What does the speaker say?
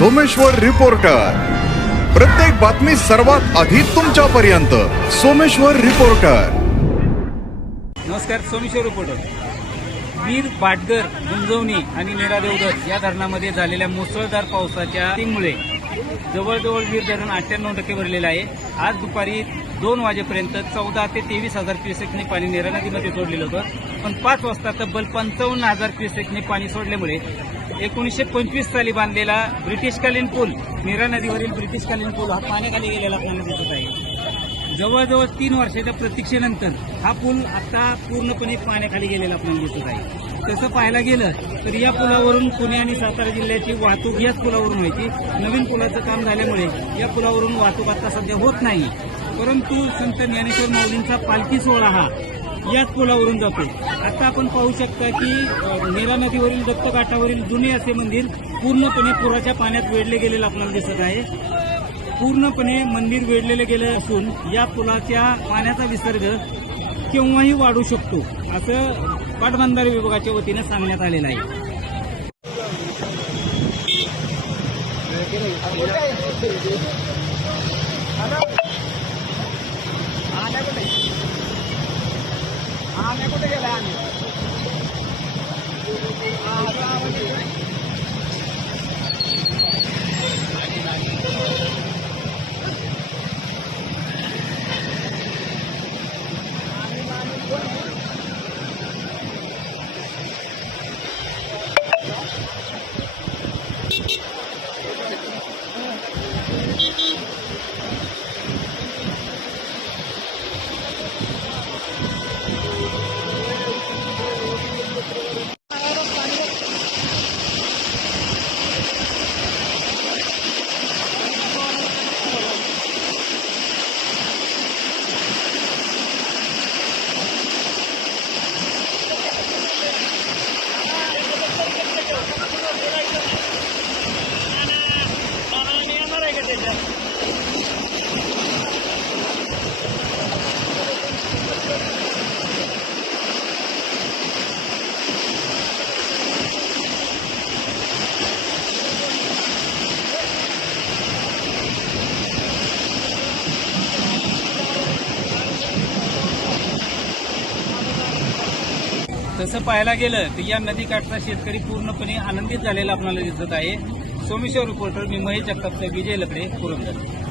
Someshwar reporter. प्रत्येक बातमी सर्वात आधी तुमच्यापर्यंत. सोमेश्वर रिपोर्टर. नमस्कार सोमेश्वर रिपोर्टर. वीर पाटगर गुंजवणी आणि नेरा देवधर या धरणामध्ये झालेल्या मुसळधार पावसाच्या मुळे जवळजवळ वीर धरण अठ्ठ्याण्णव टक्के भरलेलं आहे. आज दुपारी दोन वाजेपर्यंत चौदा ते तेवीस हजार क्युसेकने पाणी नेरा नदीमध्ये सोडलेलं होतं. पण पाच वाजता तब्बल पंचावन्न हजार क्युसेकने पाणी सोडल्यामुळे एकोणीसशे पंचवीस साली बांधलेला ब्रिटिशकालीन पूल मीरा नदीवरील ब्रिटिशकालीन पूल हा पाण्याखाली गेलेला आपल्याला दिसत आहे? जवळजवळ तीन वर्षाच्या प्रतीक्षेनंतर हा पूल आता पूर्णपणे पाण्याखाली गेलेला आपल्याला दिसत आहे? तसं पाहायला गेलं तर या पुलावरून पुणे आणि सातारा जिल्ह्याची वाहतूक याच पुलावरून व्हायची. नवीन पुलाचं काम झाल्यामुळे या पुलावरून वाहतूक आता सध्या होत नाही. परंतु संत ज्ञानेश्वर माऊलींचा पालखी सोहळा हा याच पुलावरून जातो आता आपण पाहू शकता की नेरा नीरा नदीवरील दत्तकाठावरील जुने असे मंदिर पूर्णपणे पुराच्या पाण्यात वेढले गेलेलं आपल्याला दिसत आहे. पूर्णपणे मंदिर वेढलेलं गेलं असून या पुलाच्या पाण्याचा विसर्ग केव्हाही वाढू शकतो असं पाटबंधारे विभागाच्या वतीनं सांगण्यात आलेलं आहे. आम्ही कुठे गेला आम्ही तसं पाहायला गेलं तर या नदीकाठचा शेतकरी पूर्णपणे आनंदित झालेला आपल्याला दिसत आहे. सोमेश्वर रिपोर्टर मी महेश जगताप विजय लकडे पुरंदर